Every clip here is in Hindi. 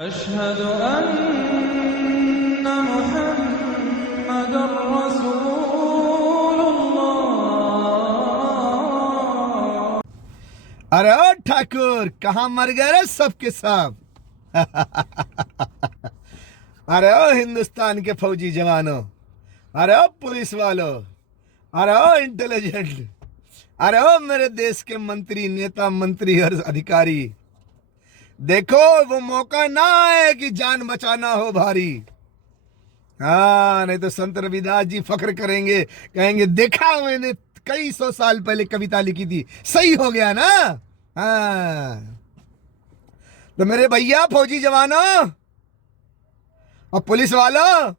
अशहदु अन्ना मुहम्मदुर रसूलुल्लाह। अरे ओ ठाकुर, कहाँ मर गए रे सबके सब। अरे ओ हिंदुस्तान के फौजी जवानों, अरे ओ पुलिस वालों, अरे ओ इंटेलिजेंट, अरे ओ मेरे देश के मंत्री, नेता, मंत्री और अधिकारी, देखो वो मौका ना आए कि जान बचाना हो भारी। हाँ, नहीं तो संत रविदास जी फख्र करेंगे, कहेंगे देखा मैंने कई 100 साल पहले कविता लिखी थी, सही हो गया ना। हाँ, तो मेरे भैया फौजी जवानों और पुलिस वालों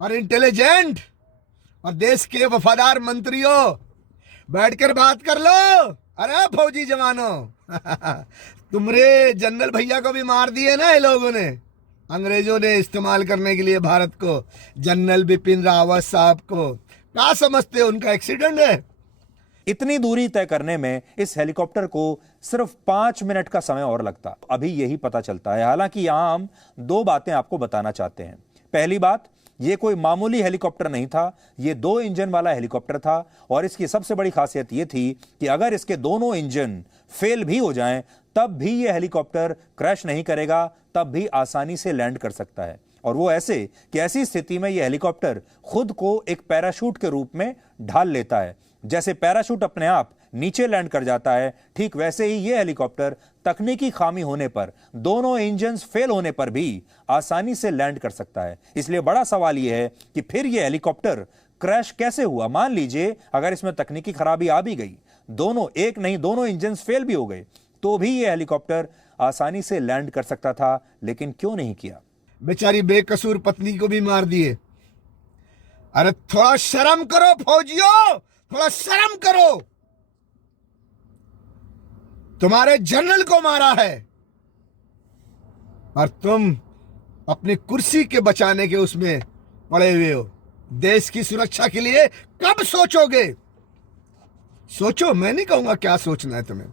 और इंटेलिजेंट और देश के वफादार मंत्रियों, बैठकर बात कर लो। अरे फौजी जवानों, तुमरे जनरल भैया को भी मार दिए ना ये लोगों ने, अंग्रेजों ने इस्तेमाल करने के लिए भारत को, जनरल बिपिन रावत साहब को। क्या समझते हो उनका एक्सीडेंट है? इतनी दूरी तय करने में इस हेलीकॉप्टर को सिर्फ 5 मिनट का समय और लगता, अभी यही पता चलता है। हालांकि यहां हम 2 बातें आपको बताना चाहते हैं। पहली बात, ये कोई मामूली हेलीकॉप्टर नहीं था, ये 2 इंजन वाला हेलीकॉप्टर था और इसकी सबसे बड़ी खासियत ये थी कि अगर इसके दोनों इंजन फेल भी हो जाएं तब भी ये हेलीकॉप्टर क्रैश नहीं करेगा, तब भी आसानी से लैंड कर सकता है। और वो ऐसे कि ऐसी स्थिति में ये हेलीकॉप्टर खुद को एक पैराशूट के रूप में ढाल लेता है। जैसे पैराशूट अपने आप नीचे लैंड कर जाता है, ठीक वैसे ही ये हेलीकॉप्टर तकनीकी खामी होने पर, दोनों इंजन्स फेल होने पर भी आसानी से लैंड कर सकता है। इसलिए बड़ा सवाल यह है कि फिर यह हेलीकॉप्टर क्रैश कैसे हुआ। मान लीजिए अगर इसमें तकनीकी खराबी आ भी गई, दोनों, एक नहीं दोनों इंजन्स फेल भी हो गए, तो भी यह हेलीकॉप्टर आसानी से लैंड कर सकता था, लेकिन क्यों नहीं किया? बेचारी बेकसूर पत्नी को भी मार दिए। अरे थोड़ा शर्म करो फौजियों, थोड़ा शर्म करो। तुम्हारे जनरल को मारा है और तुम अपनी कुर्सी के बचाने के उसमें पड़े हुए हो। देश की सुरक्षा के लिए कब सोचोगे? सोचो, मैं नहीं कहूंगा क्या सोचना है तुम्हें।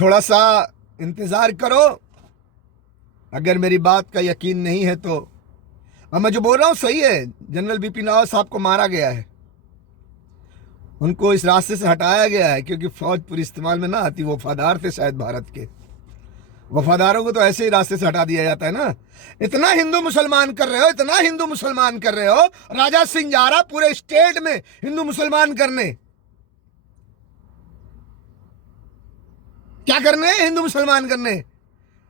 थोड़ा सा इंतजार करो। अगर मेरी बात का यकीन नहीं है तो, और मैं जो बोल रहा हूं सही है, जनरल बिपिन रावत साहब को मारा गया है, उनको इस रास्ते से हटाया गया है क्योंकि फौज पूरी इस्तेमाल में ना आती। वफादार थे शायद भारत के, वफादारों को तो ऐसे ही रास्ते से हटा दिया जाता है ना। इतना हिंदू मुसलमान कर रहे हो, इतना हिंदू मुसलमान कर रहे हो, राजा सिंह जा रहा पूरे स्टेट में हिंदू मुसलमान करने। क्या करने? हिंदू मुसलमान करने,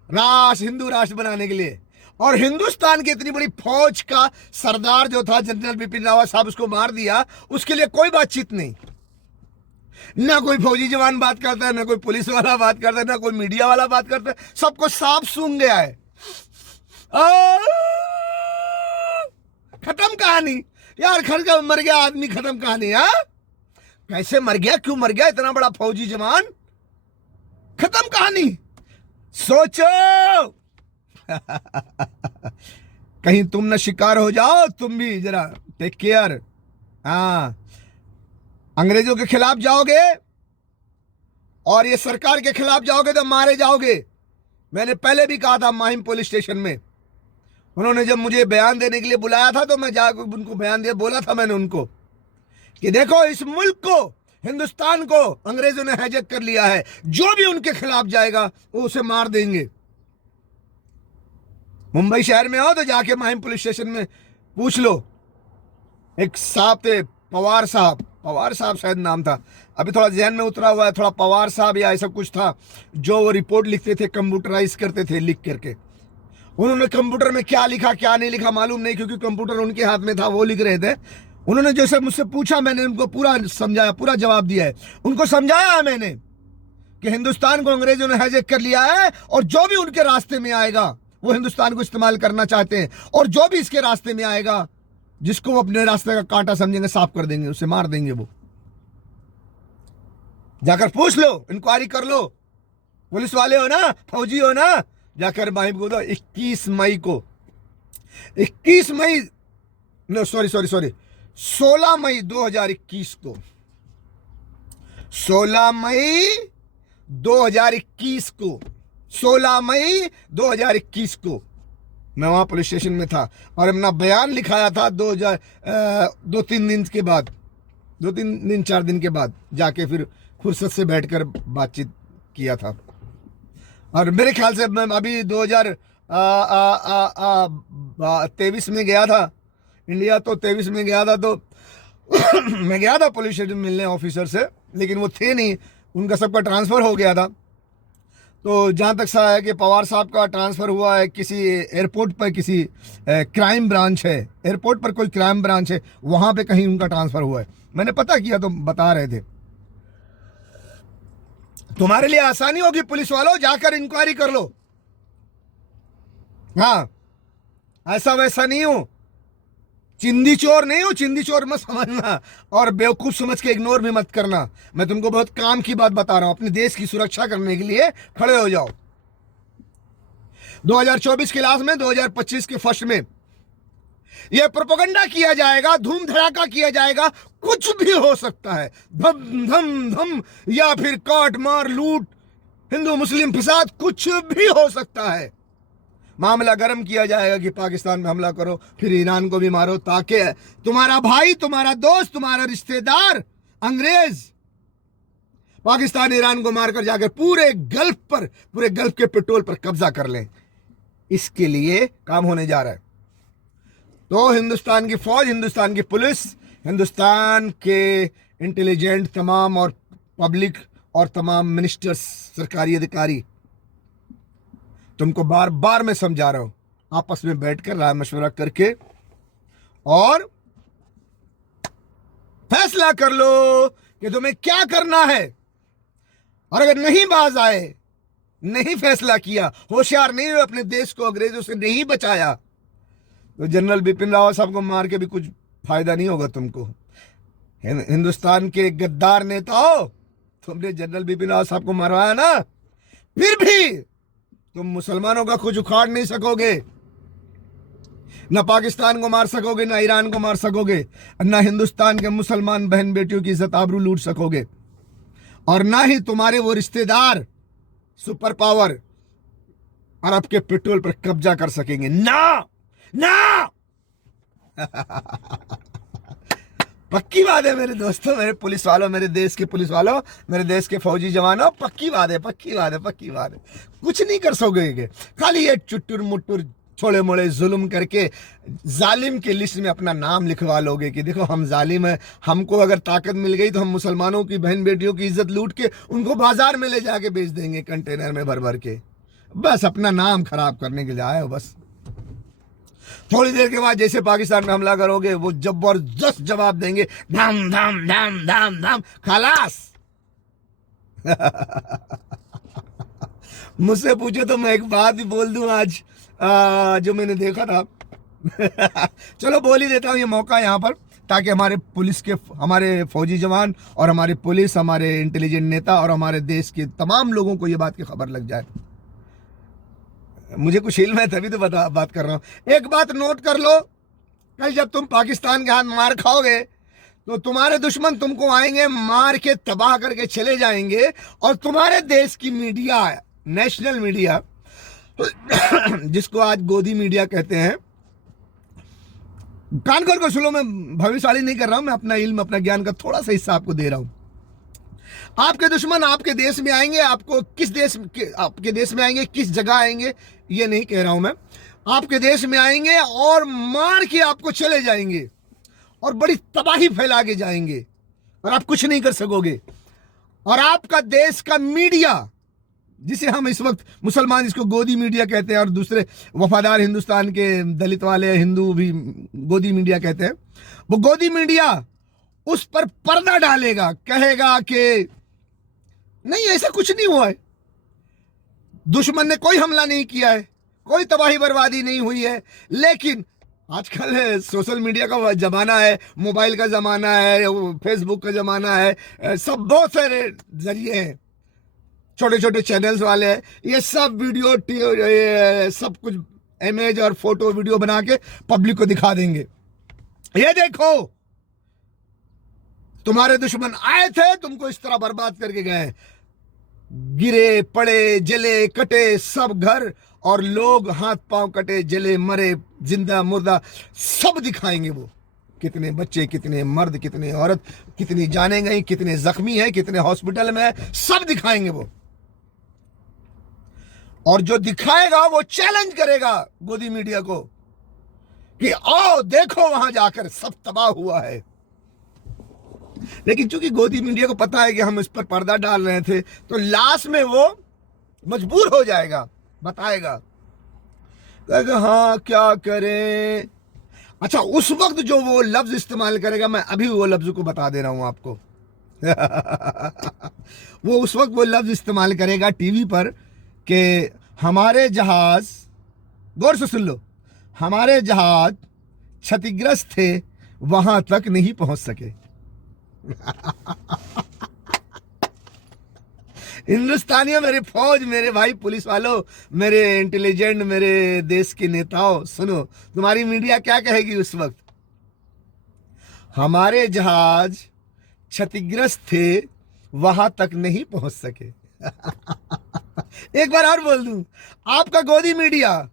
राष्ट्र, हिंदू राष्ट्र बनाने के लिए। और हिंदुस्तान की इतनी बड़ी फौज का सरदार जो था जनरल बिपिन रावत साहब, उसको मार दिया। उसके लिए कोई बातचीत नहीं, ना कोई फौजी जवान बात करता है, ना कोई पुलिस वाला बात करता है, ना कोई मीडिया वाला बात करता है। सबको साफ सूंघ गया है। खत्म कहानी यार, खर्च मर गया आदमी, खत्म कहानी। कैसे मर गया, क्यों मर गया इतना बड़ा फौजी जवान? खत्म कहानी। सोचो। कहीं तुम न शिकार हो जाओ, तुम भी जरा टेक केयर। हाँ, अंग्रेजों के खिलाफ जाओगे और ये सरकार के खिलाफ जाओगे तो मारे जाओगे। मैंने पहले भी कहा था माहिम पुलिस स्टेशन में, उन्होंने जब मुझे बयान देने के लिए बुलाया था तो मैं जाकर उनको बयान दिया, बोला था मैंने उनको कि देखो इस मुल्क को, हिंदुस्तान को अंग्रेजों ने हाईजैक कर लिया है, जो भी उनके खिलाफ जाएगा वो उसे मार देंगे। मुंबई शहर में हो तो जाके माहिम पुलिस स्टेशन में पूछ लो। एक साहब थे, पवार साहब शायद नाम था, अभी थोड़ा जहन में उतरा हुआ है, थोड़ा पवार साहब या ऐसा कुछ था, जो वो रिपोर्ट लिखते थे, कंप्यूटराइज करते थे लिख करके। उन्होंने कंप्यूटर में क्या लिखा क्या नहीं लिखा मालूम नहीं, क्योंकि कंप्यूटर उनके हाथ में था, वो लिख रहे थे। उन्होंने जैसे मुझसे पूछा, मैंने उनको पूरा समझाया, पूरा जवाब दिया है। उनको समझाया है मैंने कि हिंदुस्तान को अंग्रेजों ने हाईजैक कर लिया है और जो भी उनके रास्ते में आएगा वो हिंदुस्तान को इस्तेमाल करना चाहते हैं, और जो भी इसके रास्ते में आएगा, जिसको वो अपने रास्ते का कांटा समझेंगे, साफ कर देंगे, उसे मार देंगे। वो जाकर पूछ लो, इंक्वायरी कर लो। पुलिस वाले हो ना, फौजी हो ना, जाकर माहिम को दो। 21 मई को, 21 मई, नो सॉरी 16 मई 2021 को, 16 मई 2021 को, 16 मई 2021 को मैं वहां पुलिस स्टेशन में था और अपना बयान लिखाया था 2-3 दिन के बाद, 4 दिन के बाद जाके फिर फुर्सत से बैठकर बातचीत किया था। और मेरे ख्याल से मैं अभी 2023 में गया था इंडिया, तो 23 में गया था, तो मैं गया था पुलिस स्टेशन मिलने ऑफिसर से, लेकिन वो थे नहीं, उनका सबका ट्रांसफ़र हो गया था। तो जहाँ तक सा है कि पवार साहब का ट्रांसफ़र हुआ है किसी एयरपोर्ट पर, किसी क्राइम ब्रांच है, एयरपोर्ट पर कोई क्राइम ब्रांच है, वहाँ पे कहीं उनका ट्रांसफ़र हुआ है। मैंने पता किया तो बता रहे थे। तुम्हारे लिए आसानी होगी पुलिस वालों, जाकर इंक्वायरी कर लो। हाँ, ऐसा वैसा नहीं हूं, चिंदी चोर नहीं हूं, चिंदी चोर मत समझना और बेवकूफ समझ के इग्नोर भी मत करना। मैं तुमको बहुत काम की बात बता रहा हूं, अपने देश की सुरक्षा करने के लिए खड़े हो जाओ। 2024 के लास्ट में, 2025 के फर्स्ट में यह प्रोपेगेंडा किया जाएगा, धूम धड़ाका किया जाएगा, कुछ भी हो सकता है, धम धम धम, या फिर काट मार लूट, हिंदू मुस्लिम फिसाद, कुछ भी हो सकता है। मामला गर्म किया जाएगा कि पाकिस्तान में हमला करो, फिर ईरान को भी मारो, ताकि तुम्हारा भाई, तुम्हारा दोस्त, तुम्हारा रिश्तेदार अंग्रेज पाकिस्तान ईरान को मारकर जाकर पूरे गल्फ के पेट्रोल पर कब्जा कर लें। इसके लिए काम होने जा रहा है। तो हिंदुस्तान की फौज, हिंदुस्तान की पुलिस, हिंदुस्तान के इंटेलिजेंट तमाम और पब्लिक और तमाम मिनिस्टर्स, सरकारी अधिकारी, तुमको बार बार मैं समझा रहा हूं, आपस में बैठकर राय मशवरा करके और फैसला कर लो कि तुम्हें क्या करना है। और अगर नहीं बाज आए, नहीं फैसला किया, होशियार नहीं हुए, अपने देश को अंग्रेजों से नहीं बचाया, तो जनरल बिपिन रावत साहब को मार के भी कुछ फायदा नहीं होगा तुमको। हिंदुस्तान के गद्दार नेताओं, तुमने जनरल बिपिन रावत साहब को मरवाया ना, फिर भी तुम मुसलमानों का कुछ उखाड़ नहीं सकोगे, न पाकिस्तान को मार सकोगे, न ईरान को मार सकोगे, न हिंदुस्तान के मुसलमान बहन बेटियों की इज्जत आबरू लूट सकोगे, और ना ही तुम्हारे वो रिश्तेदार सुपर पावर अरब के पेट्रोल पर कब्जा कर सकेंगे। ना ना पक्की बात है मेरे दोस्तों, मेरे पुलिस वालों, मेरे देश के पुलिस वालों, मेरे देश के फौजी जवानों, पक्की बात है, पक्की बात है, पक्की बात है। कुछ नहीं कर सकोगे, खाली ये चुटुर मुटुर छोड़े मोड़े जुल्म करके जालिम के लिस्ट में अपना नाम लिखवा लोगे कि देखो हम जालिम है, हमको अगर ताकत मिल गई तो हम मुसलमानों की बहन बेटियों की इज्जत लूट के उनको बाजार में ले जाके बेच देंगे कंटेनर में भर भर के। बस अपना नाम खराब करने के लिए आए हो। बस थोड़ी देर के बाद जैसे पाकिस्तान में हमला करोगे, वो जबरदस्त जवाब देंगे, धाम धाम धाम धाम धाम, खलास। मुझसे पूछो तो मैं एक बात भी बोल दूं आज, जो मैंने देखा था। चलो बोल ही देता हूँ, ये मौका यहाँ पर, ताकि हमारे पुलिस के, हमारे फौजी जवान और हमारे पुलिस, हमारे इंटेलिजेंट नेता और हमारे देश के तमाम लोगों को ये बात की खबर लग जाए। मुझे कुछ इल्म है तभी तो बात कर रहा हूँ। एक बात नोट कर लो, कल जब तुम पाकिस्तान के हाथ मार खाओगे तो तुम्हारे दुश्मन तुमको आएंगे, मार के तबाह करके चले जाएंगे, और तुम्हारे देश की मीडिया, नेशनल मीडिया, जिसको आज गोदी मीडिया कहते हैं, कान खोल कर सुनो, मैं भविष्यवाणी नहीं कर रहा हूं, मैं अपना इल्म, अपना ज्ञान का थोड़ा सा हिस्सा आपको दे रहा हूं। आपके दुश्मन आपके देश में आएंगे, आपको किस देश के, आपके देश में आएंगे, किस जगह आएंगे ये नहीं कह रहा हूं मैं, आपके देश में आएंगे और मार के आपको चले जाएंगे और बड़ी तबाही फैला के जाएंगे और आप कुछ नहीं कर सकोगे। और आपका देश का मीडिया, जिसे हम इस वक्त मुसलमान इसको गोदी मीडिया कहते हैं और दूसरे वफादार हिंदुस्तान के दलित वाले हिंदू भी गोदी मीडिया कहते हैं, वो गोदी मीडिया उस पर पर्दा डालेगा, कहेगा कि नहीं ऐसा कुछ नहीं हुआ है, दुश्मन ने कोई हमला नहीं किया है, कोई तबाही बर्बादी नहीं हुई है। लेकिन आजकल सोशल मीडिया का जमाना है, मोबाइल का जमाना है, फेसबुक का जमाना है, सब बहुत सारे जरिए हैं, छोटे छोटे चैनल्स वाले हैं, ये सब वीडियो सब कुछ इमेज और फोटो वीडियो बना के पब्लिक को दिखा देंगे, ये देखो तुम्हारे दुश्मन आए थे, तुमको इस तरह बर्बाद करके गए। गिरे पड़े जले कटे सब घर और लोग, हाथ पांव कटे जले मरे जिंदा मुर्दा सब दिखाएंगे वो। कितने बच्चे, कितने मर्द, कितने औरत, कितनी जाने गई, कितने जख्मी हैं, कितने हॉस्पिटल में है, सब दिखाएंगे वो। और जो दिखाएगा वो चैलेंज करेगा गोदी मीडिया को कि आओ देखो वहां जाकर सब तबाह हुआ है। लेकिन चूंकि गोदी मीडिया को पता है कि हम इस पर पर्दा डाल रहे थे, तो लास्ट में वो मजबूर हो जाएगा, बताएगा, कहेगा हाँ क्या करें। अच्छा, उस वक्त जो वो लफ्ज इस्तेमाल करेगा, मैं अभी वो लफ्ज को बता दे रहा हूं आपको वो उस वक्त वो लफ्ज इस्तेमाल करेगा टीवी पर कि हमारे जहाज, गौर से सुन लो, हमारे जहाज क्षतिग्रस्त थे, वहां तक नहीं पहुंच सके। हिंदुस्तानियों, मेरे फौज, मेरे भाई पुलिस वालों, मेरे इंटेलिजेंट, मेरे देश के नेताओं, सुनो, तुम्हारी मीडिया क्या कहेगी उस वक्त? हमारे जहाज क्षतिग्रस्त थे, वहां तक नहीं पहुंच सके। एक बार और बोल दूं, आपका गोदी मीडिया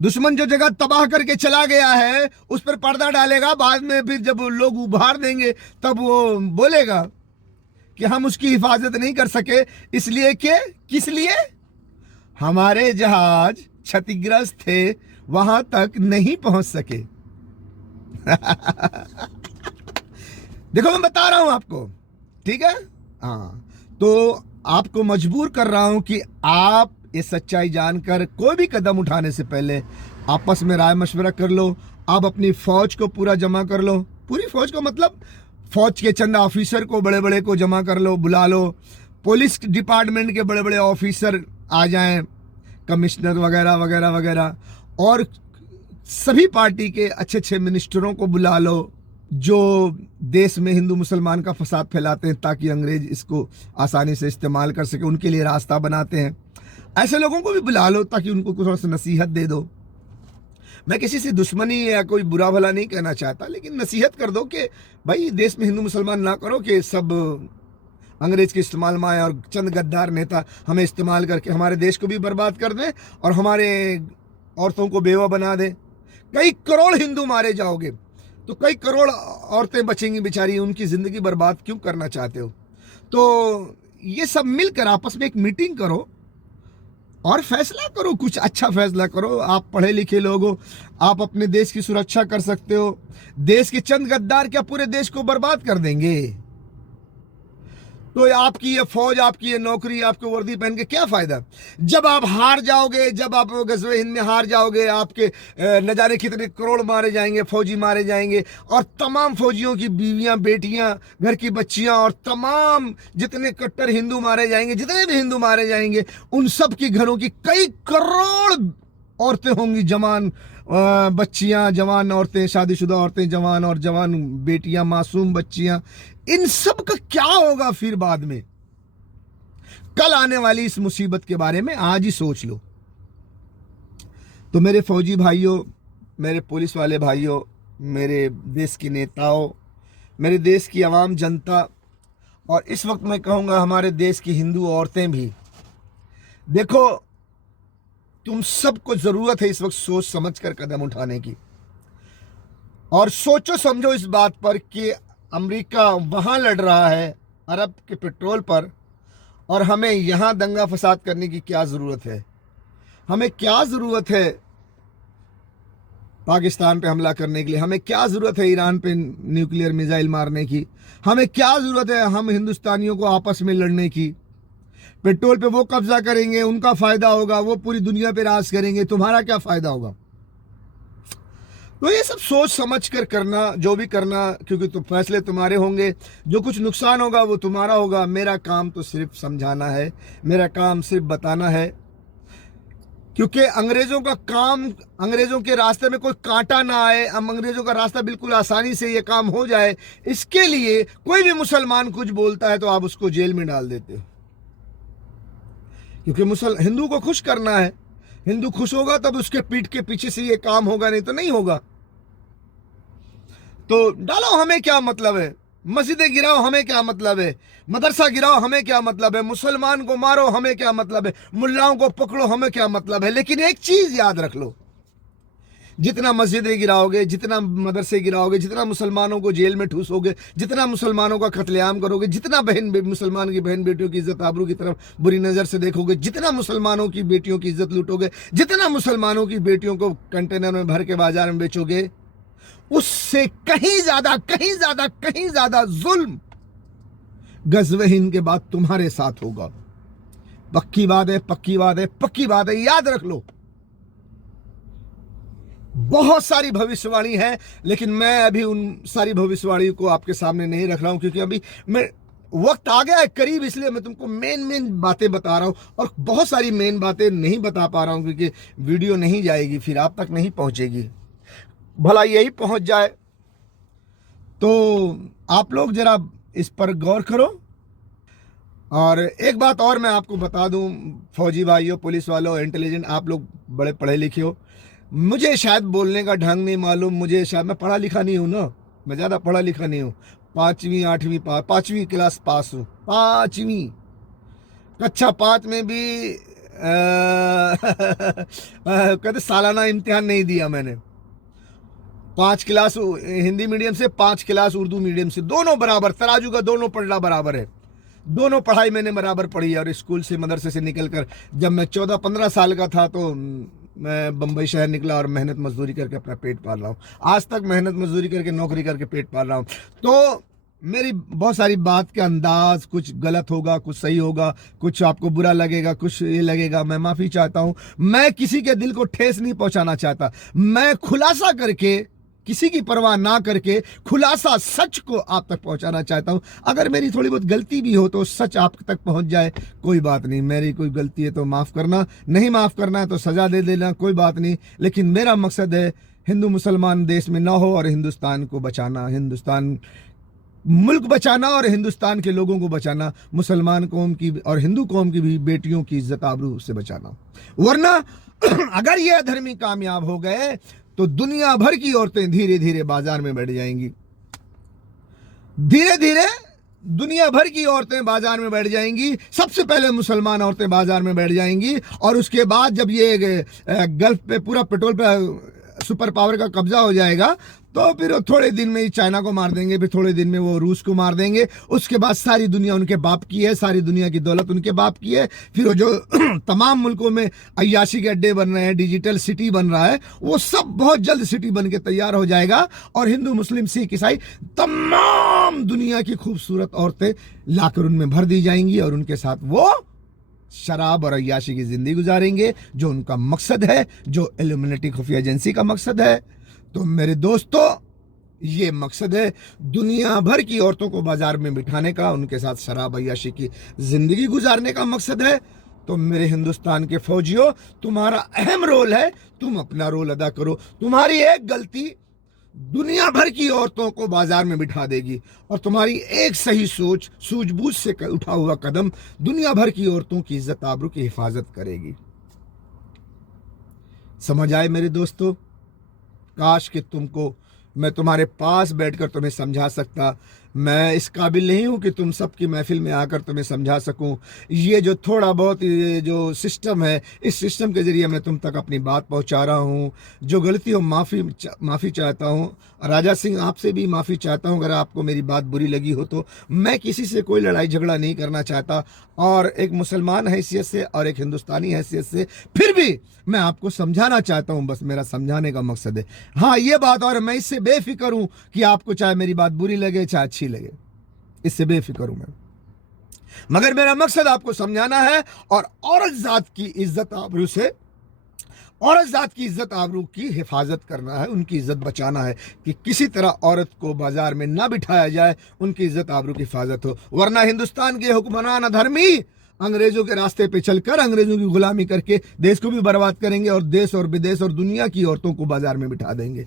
दुश्मन जो जगह तबाह करके चला गया है उस पर पर्दा डालेगा, बाद में फिर जब लोग उभार देंगे तब वो बोलेगा कि हम उसकी हिफाजत नहीं कर सके, इसलिए कि किस लिए? हमारे जहाज क्षतिग्रस्त थे, वहां तक नहीं पहुंच सके। देखो, मैं बता रहा हूं आपको, ठीक है? हाँ, तो आपको मजबूर कर रहा हूं कि आप ये सच्चाई जानकर कोई भी कदम उठाने से पहले आपस में राय मशवरा कर लो। आप अपनी फौज को पूरा जमा कर लो, पूरी फौज को, मतलब फौज के चंद ऑफिसर को, बड़े बड़े को जमा कर लो, बुला लो। पुलिस डिपार्टमेंट के बड़े बड़े ऑफिसर आ जाएं, कमिश्नर वगैरह वगैरह वगैरह, और सभी पार्टी के अच्छे अच्छे मिनिस्टरों को बुला लो जो देश में हिंदू मुसलमान का फसाद फैलाते हैं, ताकि अंग्रेज इसको आसानी से इस्तेमाल कर सके, उनके लिए रास्ता बनाते हैं। ऐसे लोगों को भी बुला लो ताकि उनको थोड़ा सा नसीहत दे दो। मैं किसी से दुश्मनी या कोई बुरा भला नहीं कहना चाहता, लेकिन नसीहत कर दो कि भाई देश में हिंदू मुसलमान ना करो कि सब अंग्रेज के इस्तेमाल में आए और चंद गद्दार नेता हमें इस्तेमाल करके हमारे देश को भी बर्बाद कर दें और हमारे औरतों को बेवा बना दें। कई करोड़ हिंदू मारे जाओगे तो कई करोड़ औरतें बचेंगी बेचारी, उनकी ज़िंदगी बर्बाद क्यों करना चाहते हो? तो ये सब मिलकर आपस में एक मीटिंग करो और फैसला करो, कुछ अच्छा फैसला करो। आप पढ़े लिखे लोग हो, आप अपने देश की सुरक्षा कर सकते हो। देश के चंद गद्दार क्या पूरे देश को बर्बाद कर देंगे? तो आपकी ये फौज, आपकी ये नौकरी, आपको वर्दी पहन के क्या फायदा? जब आप हार जाओगे, जब आप गज़वे हिंद में हार जाओगे, आपके न जाने कितने करोड़ मारे जाएंगे, फौजी मारे जाएंगे, और तमाम फौजियों की बीवियां, बेटियां, घर की बच्चियां और तमाम जितने कट्टर हिंदू मारे जाएंगे, जितने भी हिंदू मारे जाएंगे, उन सब की घरों की कई करोड़ औरतें होंगी, जवान बच्चियां, जवान औरतें, शादीशुदा औरतें, जवान और जवान बेटियां, मासूम बच्चियां। इन सब का क्या होगा फिर बाद में? कल आने वाली इस मुसीबत के बारे में आज ही सोच लो। तो मेरे फौजी भाइयों, मेरे पुलिस वाले भाइयों, मेरे देश के नेताओं, मेरे देश की आवाम जनता, और इस वक्त मैं कहूँगा हमारे देश की हिंदू औरतें भी, देखो तुम सबको ज़रूरत है इस वक्त सोच समझ कर कदम उठाने की। और सोचो समझो इस बात पर कि अमेरिका वहाँ लड़ रहा है अरब के पेट्रोल पर, और हमें यहाँ दंगा फसाद करने की क्या ज़रूरत है? हमें क्या ज़रूरत है पाकिस्तान पे हमला करने के लिए? हमें क्या ज़रूरत है ईरान पे न्यूक्लियर मिसाइल मारने की? हमें क्या ज़रूरत है हम हिंदुस्तानियों को आपस में लड़ने की? पेट्रोल पे वो कब्जा करेंगे, उनका फ़ायदा होगा, वो पूरी दुनिया पे राज करेंगे, तुम्हारा क्या फ़ायदा होगा? तो ये सब सोच समझ कर करना, जो भी करना, क्योंकि तो फैसले तुम्हारे होंगे, जो कुछ नुकसान होगा वो तुम्हारा होगा। मेरा काम तो सिर्फ समझाना है, मेरा काम सिर्फ बताना है, क्योंकि अंग्रेज़ों का काम, अंग्रेज़ों के रास्ते में कोई कांटा ना आए, अंग्रेज़ों का रास्ता बिल्कुल आसानी से ये काम हो जाए, इसके लिए कोई भी मुसलमान कुछ बोलता है तो आप उसको जेल में डाल देते हो, क्योंकि हिंदू को खुश करना है। हिंदू खुश होगा तब उसके पीठ के पीछे से ये काम होगा, नहीं तो नहीं होगा। तो डालो, हमें क्या मतलब है? मस्जिदें गिराओ हमें क्या मतलब है, मदरसा गिराओ हमें क्या मतलब है, मुसलमान को मारो हमें क्या मतलब है, मुल्लाओं को पकड़ो हमें क्या मतलब है। लेकिन एक चीज याद रख लो, जितना मस्जिदें गिराओगे, जितना मदरसे गिराओगे, जितना मुसलमानों को जेल में ठूसोगे, जितना मुसलमानों का कत्लेआम करोगे, जितना मुसलमान की बहन बेटियों की इज्जत आबरू की तरफ बुरी नज़र से देखोगे, जितना मुसलमानों की बेटियों की इज्जत लूटोगे, जितना मुसलमानों की बेटियों को कंटेनर में भर के बाजार में बेचोगे, उससे कहीं ज्यादा जुल्म गज़वे हिंद के बाद तुम्हारे साथ होगा। पक्की बात है, याद रख लो। बहुत सारी भविष्यवाणी है, लेकिन मैं अभी उन सारी भविष्यवाणी को आपके सामने नहीं रख रहा हूं, क्योंकि अभी मैं वक्त आ गया है करीब, इसलिए मैं तुमको मेन बातें बता रहा हूं। और बहुत सारी मेन बातें नहीं बता पा रहा हूं क्योंकि वीडियो नहीं जाएगी, फिर आप तक नहीं पहुंचेगी। भला यही पहुंच जाए तो आप लोग जरा इस पर गौर करो। और एक बात और मैं आपको बता दूं, फौजी भाइयों, पुलिस वालों, इंटेलिजेंट, आप लोग बड़े पढ़े लिखे हो, मुझे शायद बोलने का ढंग नहीं मालूम, मुझे शायद, मैं पढ़ा लिखा नहीं हूँ ना, मैं ज़्यादा पढ़ा लिखा नहीं हूँ। 5वीं क्लास पास हूँ, 5वीं, कक्षा 5 में भी कहते सालाना इम्तिहान नहीं दिया मैंने। 5 क्लास हिंदी मीडियम से, 5 क्लास उर्दू मीडियम से, दोनों बराबर, तराजू का दोनों पलड़ा बराबर है, दोनों पढ़ाई मैंने बराबर पढ़ी है। और स्कूल से, मदरसे से निकलकर जब मैं 14-15 साल का था तो मैं बम्बई शहर निकला और मेहनत मजदूरी करके अपना पेट पाल रहा हूँ। आज तक मेहनत मजदूरी करके, नौकरी करके पेट पाल रहा हूँ। तो मेरी बहुत सारी बात का अंदाज कुछ गलत होगा, कुछ सही होगा, कुछ आपको बुरा लगेगा, कुछ ये लगेगा, मैं माफ़ी चाहता हूँ। मैं किसी के दिल को ठेस नहीं पहुँचाना चाहता, मैं खुलासा करके, किसी की परवाह ना करके खुलासा सच को आप तक पहुंचाना चाहता हूं। अगर मेरी थोड़ी बहुत गलती भी हो तो सच आप तक पहुंच जाए, कोई बात नहीं। मेरी कोई गलती है तो माफ़ करना, नहीं माफ़ करना है तो सज़ा दे देना, कोई बात नहीं। लेकिन मेरा मकसद है हिंदू मुसलमान देश में ना हो और हिंदुस्तान को बचाना, हिंदुस्तान मुल्क बचाना और हिंदुस्तान के लोगों को बचाना, मुसलमान कौम की और हिंदू कौम की भी बेटियों की इज्जत आबरू से बचाना। वरना अगर ये अधर्मी कामयाब हो गए तो दुनिया भर की औरतें धीरे धीरे बाजार में बैठ जाएंगी, धीरे धीरे दुनिया भर की औरतें बाजार में बैठ जाएंगी। सबसे पहले मुसलमान औरतें बाजार में बैठ जाएंगी और उसके बाद जब ये गल्फ पे पूरा पेट्रोल पे सुपर पावर का कब्जा हो जाएगा तो फिर थोड़े दिन में ही चाइना को मार देंगे, फिर थोड़े दिन में वो रूस को मार देंगे। उसके बाद सारी दुनिया उनके बाप की है, सारी दुनिया की दौलत उनके बाप की है। फिर वो जो तमाम मुल्कों में अय्याशी के अड्डे बन रहे हैं, डिजिटल सिटी बन रहा है, वो सब बहुत जल्द सिटी बन के तैयार हो जाएगा और हिंदू, मुस्लिम, सिख, ईसाई तमाम दुनिया की खूबसूरत औरतें लाकर उनमें भर दी जाएंगी और उनके साथ वो शराब और अय्याशी की जिंदगी गुजारेंगे, जो उनका मकसद है, जो इल्यूमिनेटी खुफिया एजेंसी का मकसद है। तो मेरे दोस्तों, ये मकसद है दुनिया भर की औरतों को बाजार में बिठाने का, उनके साथ शराब अय्याशी की जिंदगी गुजारने का मकसद है। तो मेरे हिंदुस्तान के फौजियों, तुम्हारा अहम रोल है, तुम अपना रोल अदा करो। तुम्हारी एक गलती दुनिया भर की औरतों को बाजार में बिठा देगी और तुम्हारी एक सही सोच, सूझबूझ से उठा हुआ कदम दुनिया भर की औरतों की इज्जत आबरू की हिफाजत करेगी। समझ आए मेरे दोस्तों? काश कि तुमको मैं तुम्हारे पास बैठकर तुम्हें समझा सकता। मैं इस काबिल नहीं हूं कि तुम सबकी महफिल में आकर तुम्हें समझा सकूं। ये जो थोड़ा बहुत ये जो सिस्टम है, इस सिस्टम के ज़रिए मैं तुम तक अपनी बात पहुंचा रहा हूं। जो गलती हो माफ़ी चाहता हूं। राजा सिंह, आपसे भी माफ़ी चाहता हूं अगर आपको मेरी बात बुरी लगी हो तो। मैं किसी से कोई लड़ाई झगड़ा नहीं करना चाहता और एक मुसलमान हैसियत से और एक हिंदुस्तानी हैसियत से फिर भी मैं आपको समझाना चाहता हूं, बस मेरा समझाने का मकसद है। हाँ, ये बात, और मैं इससे बेफिक्र हूं कि आपको चाहे मेरी बात बुरी लगे चाहे अच्छी लगे, इससे बेफिक्र हूं मैं, मगर मेरा मकसद आपको समझाना है और औरत जात की इज्जत आबरू से, औरत जात की इज्जत आबरू की हिफाजत करना है, उनकी इज्जत बचाना है कि किसी तरह औरत को बाजार में ना बिठाया जाए, उनकी इज्जत आबरू की हिफाजत हो। वरना हिंदुस्तान के हुक्मरान अधर्मी अंग्रेजों के रास्ते पे चलकर अंग्रेजों की गुलामी करके देश को भी बर्बाद करेंगे और देश और विदेश और दुनिया की औरतों को बाजार में बिठा देंगे।